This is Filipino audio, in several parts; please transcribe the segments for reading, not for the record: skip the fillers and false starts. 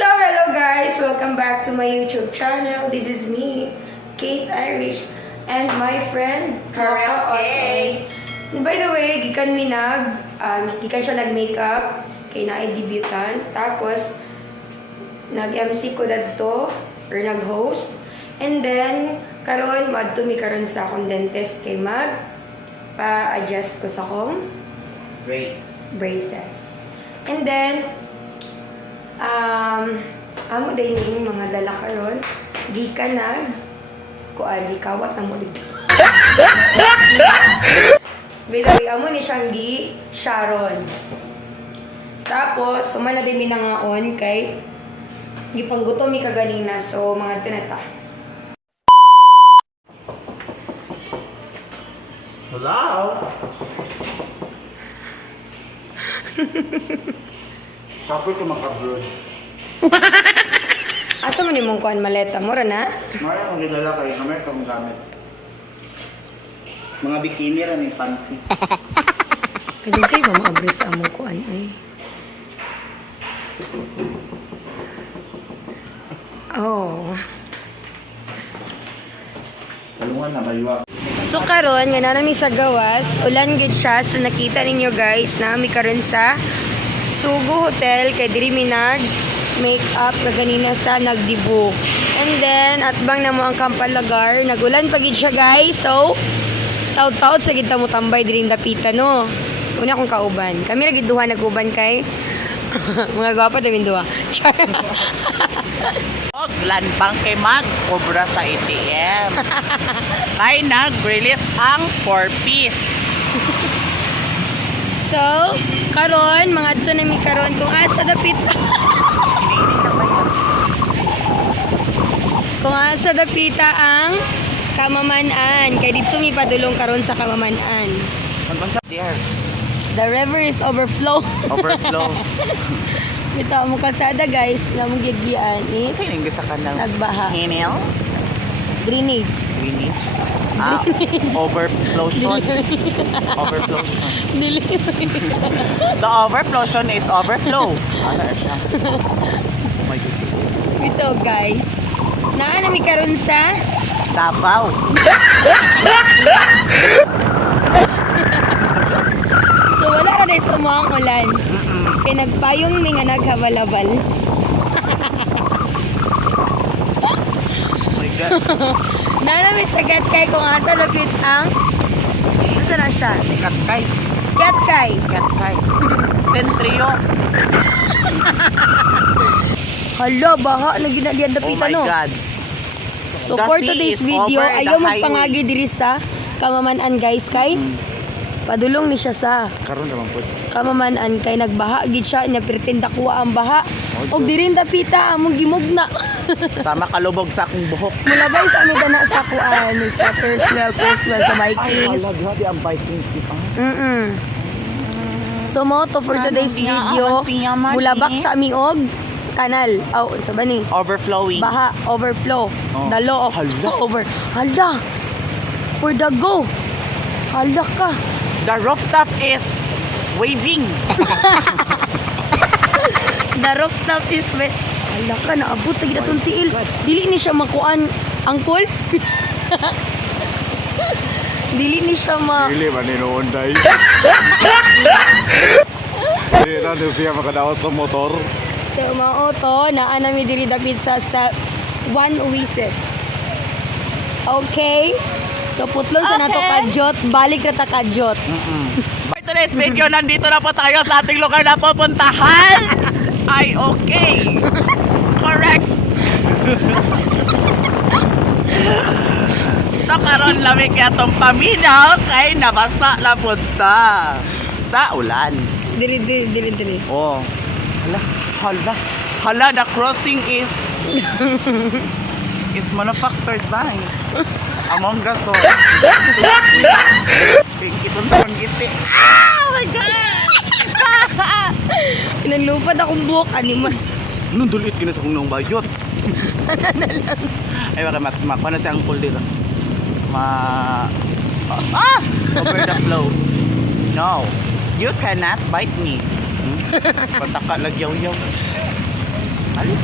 So, hello guys! Welcome back to my YouTube channel. This is me, Kate Irish, and my friend, Kara Osay. By the way, gikan siya nag-makeup, kay na-debutant. Tapos, nag-MC ko dadto, or nag-host. And then, karon madto mi karon sa akong dentist kay pa-adjust ko sa akong braces. And then, amo din yung mga dala karon, di ka gikawat na mo dito. Bidawi, amo ni siyang Sharon. Tapos, sumala din minangaon kay gipanggutom mi kaganina, so mga tinata. Hello? Kapag ko maka-abroad. Asa mo ni mong kuhan maleta? Mura na? Mara akong gidala kayo, kamay itong gamit. Mga bikini rin yung panty. Kaya kayo ba maabris sa among kuhan ay? Oh. Talungan na baywa. So karon nga nami sa gawas, ulan gid siya, so nakita ninyo guys, nami karon sa Sugu Hotel kay diri mi nag-makeup kaganina sa nagdibu. And then atbang na mo ang Kampalagar, nagulan pa gid siya guys. So taud-taud sa gid ta mo tambay diri dapita no. Una akong kauban. Kami ra gid duha nag-uban kay mga gwapa din duha. Lanbang kay mag-obra sa ATM. Ay nag-release ang 4-piece. So, karon mga dito na mi karon kung asa dapit. Kung asa dapita ang Kamamanan. Kay dito mi padulong karon sa Kamamanan. Hanggang sa there. The river is overflow. Overflow. Bitaw mo kasada guys, nga mong gigian is Kasi yung sa kanang nagbaha. hinil. Drainage. Winnie. Overflowtion. Overflowtion. The overflowtion is overflow. Ano siya? Oh my God. Ito guys. Naa na mi karon sa Davao. So wala ra dai sa mga ulan. Kay nagpayong mi nga naghabalabal. Oh my God. Nanamit sa Gatkay kung asa lapit ang asa na siya? Katkay. Gatkay. Katkay. Sentrio. Hala, baha na ginadiyan Oh dapita my no. God. So The for sea today's is video, over the ayaw highway. magpangagi diri sa Kamamanan guys kay padulong ni siya sa Karoon naman po. Kamamanan kay nagbaha gid siya nya pertinda kuha ang baha. Oh, Og diri dapita among gimugna. Sama kalubog sa akong buhok. Mulabay sa ano na sa kuan sa first well sa Vikings. Grabe ang Vikings, di ba? So mo to for today's video, mulabak sa aming og kanal. Oh, sa bani. Overflowing. Baha, overflow. Oh. The law of Hala. over. Hala. For the go. Hala ka. The rooftop is waving. The rooftop is wet. Hala ka, naabot na ginatong tiil. Dili ni siya makuan, angkol. Dili ni siya Dili man ninoon dahil. Hindi na siya makadaot sa motor. So, mga auto, naanami diri dapit sa One Oasis. Okay? So, putlon sa nato kadyot, balik na ta kadyot. For today's video, nandito na po tayo sa ating lugar na pupuntahan. Ay, okay. Correct. Sa karon lamig yatong paminaw kay nabasa na punta sa ulan. Diri. Oh. Hala, the crossing is manufactured by Among Us. Kitong tawang giti. Oh my God! Pinanlupad akong buhok, animas. Anong dulit ka na sa kong nang bayot? Ay, baka makuha na siyang cool dito. Over the flow. No. You cannot bite me. Pataka lagyaw-yaw. Ali.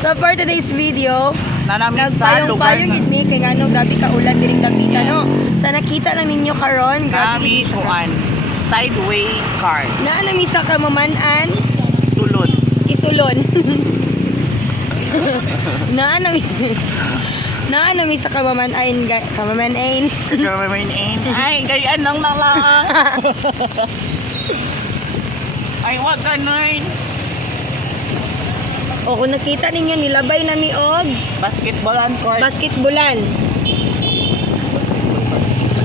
So for today's video, Nanami sa lugar nagpayong-payong na gid mi kay ngano grabe ka ulan diri Dapitan no. Sa nakita lang ninyo karon, grabe nami gid siya. kuan sideway car. Naa na mi sa kamaman-an Sulod. isulon. Naa na mi sa kamaman-ain kamamain. Ay, ganyan lang na lang. Ay, wag ganun. O kung nakita ninyo nilabay na mi og Basketballan court. basketbulan.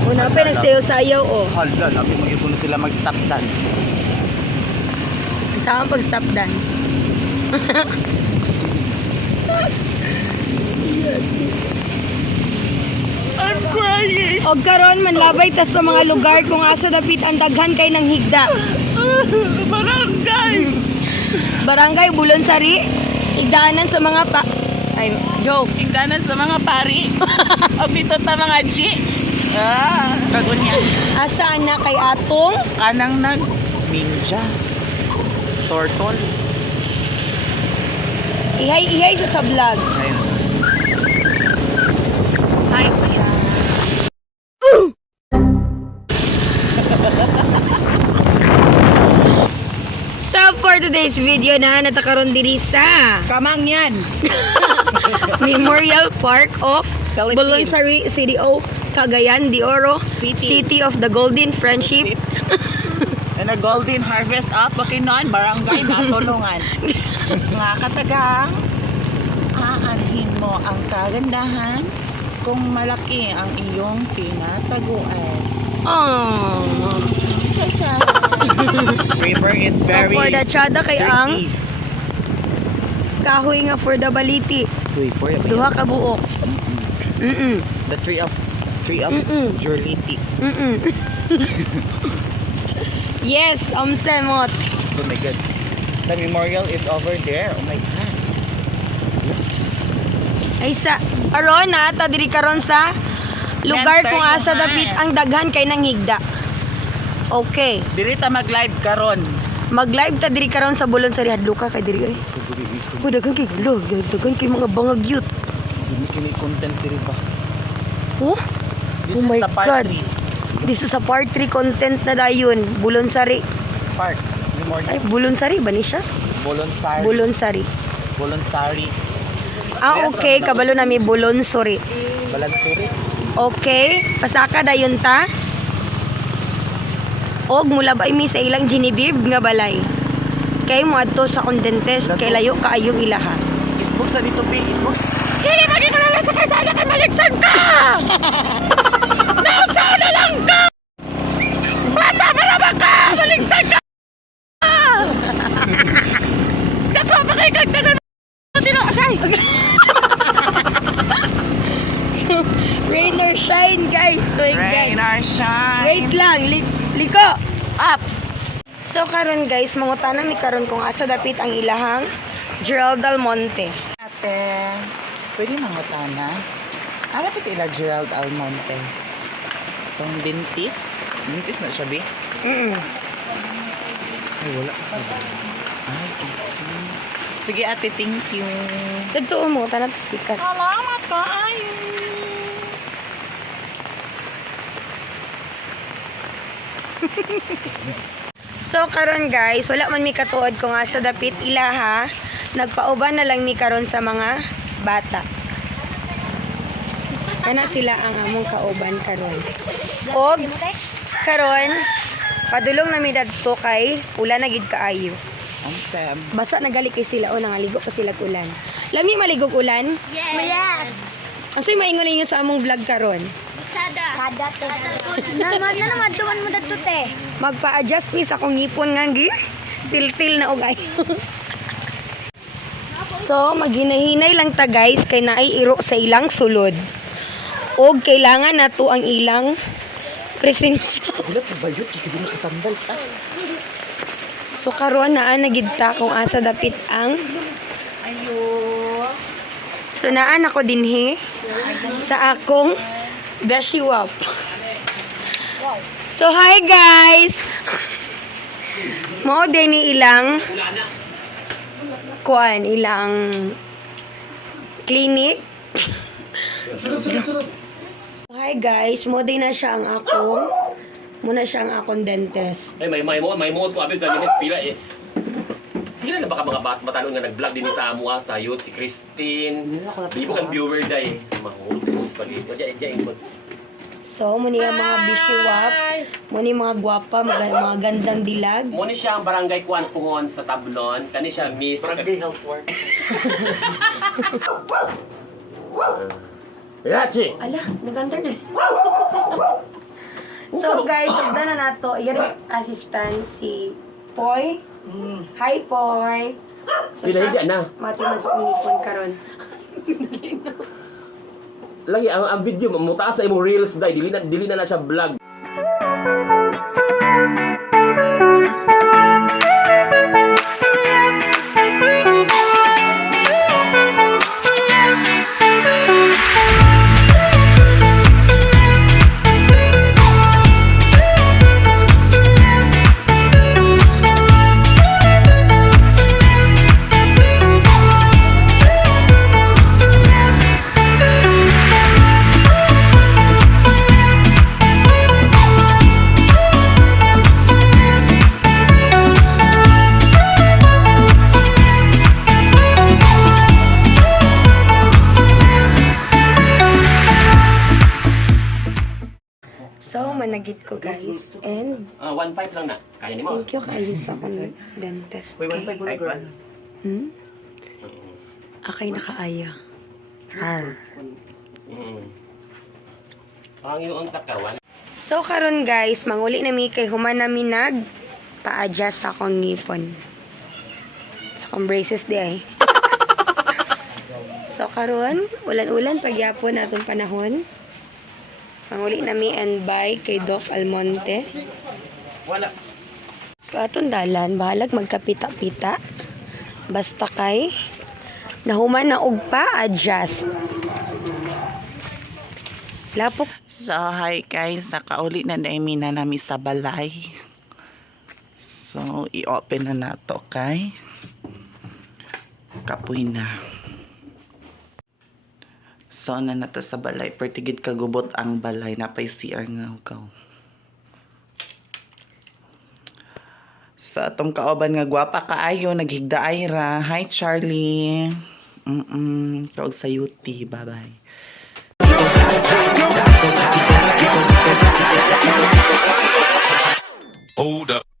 Una pa nagsayaw-sayaw o. Hala, labi mag-ipon sila mag-stop dance. Sa pag stop dance. I'm crying. Og karon manlabay ta sa mga lugar kung asa dapit ang daghan kay ng higda. Barangay. Barangay Bulonsari, higdaanan sa mga joke. Ingdanan sa mga pari. O dito ta mga G. Kagunya. Asa na kay atong Kanang nag ninja. Turtle. ihay sa vlog. Ayun. Hi, kuya. So for today's video na natakaron diri sa Kamang yan. Memorial Park of Philippines. Bulonsari City of Cagayan de Oro, City. of the Golden Friendship. And a golden harvest up Bakinon, barangay natulungan. Nga katagang, aanhin mo ang kagandahan kung malaki ang iyong tinataguan. Oh. River is So very for the chada kay ang dirty. kahoy nga for the baliti. River, Duha ka buok. Mm. the tree of Mm-mm. Jurliti. Yes, omsemot. Oh my god. The memorial is over there. Oh my god. Ay sa aron na ta diri karon sa lugar kung asa Mentor dapit ang daghan kay nang higda. Okay. Diri ta mag-live karon. Mag-live ta diri karon sa Bulonsari hadlo ka kay diri ay. Ko daghan kay gulo, daghan kay mga bangag youth. Dili kini content diri ba? Oh? This Oh is my the part God. 3 This is a part 3 content na dayon. Bulonsari. park. Memorial. Ay, Bulonsari ba ni siya? Bolonsari. Bulonsari. Bolonsari. Ah, okay. Kabalo na mi Bulonsori. Balagsuri. Okay. Pasaka dayon ta. Og mula ba mi sa ilang Genevieve nga balay. Kay mo adto sa contest kay layo kaayong ilaha. Isbog sa dito pi. Isbog. Kini lagi ka na sa karsada kay maligsan ka! Nasaan na lang ka! Bata pa naman ka! Maligsan ka! Kato pa kay kagtagan Ay! Rain or shine, guys. Wait, Rain guys. or shine. Wait lang. Liko. Up! So karon guys, mangutana mi karon kung asa dapit ang ilahang Gerald Del Monte. Ate, pwede mangutana? Ano pa tila Gerald Almonte? Itong dentist? Dentist na siya, Bi? Ay, wala. Ay, okay. Sige, ate, thank you. Tagtuon mo tanat speakers. Salamat ka, ayo. So karon guys, wala man mi katuod kung asa dapit ilaha, nagpauban na lang mi karon sa mga bata. Kana sila ang among kauban karon. Og karon padulong na mi dadto kay ulan na gid kaayo. Ang Sam. Basa nagali kay sila o nangaligo pa sila ulan. Lami maligog ulan? Yes. Kasi maingon ninyo sa among vlog karon. Kada to. Naman duman mo dadto te. Magpa-adjust mi sa akong ngipon nga gi. Til-til na og ay. So, maghinahinay lang ta guys kay naay iro sa ilang sulod. Og kailangan nato ang ilang presensya. Ulat, bayot. Hindi mo kasambal. So karon naa na gid ta kung asa dapit ang So naan ako dinhi sa akong Beshiwap. So hi guys. Mao din ni ilang kuan ilang clinic. Hi guys, mo din na siya ang akong muna siya ang akong dentist. Ay, may mo ko abid kanina pila eh. Pila na baka mga matalon nga nag-vlog din sa amua sa youth si Christine. Di mo kan viewer day. Mahul ko sa dito. Diyan mo. So, muna yung mga bishiwap, muna yung mga gwapa, mga gandang dilag. Mo ni siya ang barangay Kuan Pungon sa Tablon. Kani siya Miss Barangay Health Work. Yachi. Ala, nagantar na. So guys, sagda na nato. Yan assistant si Poy. Hi Poy. So, Sila hindi na. mati man sa kumipon karon. Lagi ang video mutaas sa imong reels day dili na siya vlog. So, managit ko guys. And 1.5 lang na. Kaya ni mo. thank you kayo sa akong dentist. Uy, 1.5 Kay, mo na girl. akay nakaaya. Har. Ang iyong takawan. So, karon guys, manguli na mi kay human na mi nag pa-adjust sa akong ngipon. Sa akong braces di ay. So, karon, ulan-ulan pagyapon natong panahon. Manguli na mi and buy kay Doc Almonte. Wala. So, atong dalan, bahalag magkapita-pita. Basta kay nahuman na og pa-adjust. Lapok. So, hi guys. Nakauli na namin na namin sa balay. So, i-open na nato kay kapoy na. So, na nata sa balay. Pertigid kagubot ang balay. Napay CR nga hukaw. So, atong kaoban nga gwapa kaayo. Naghigda ay ra. Hi, Charlie. Kaog sa UT. Bye-bye. Hold up.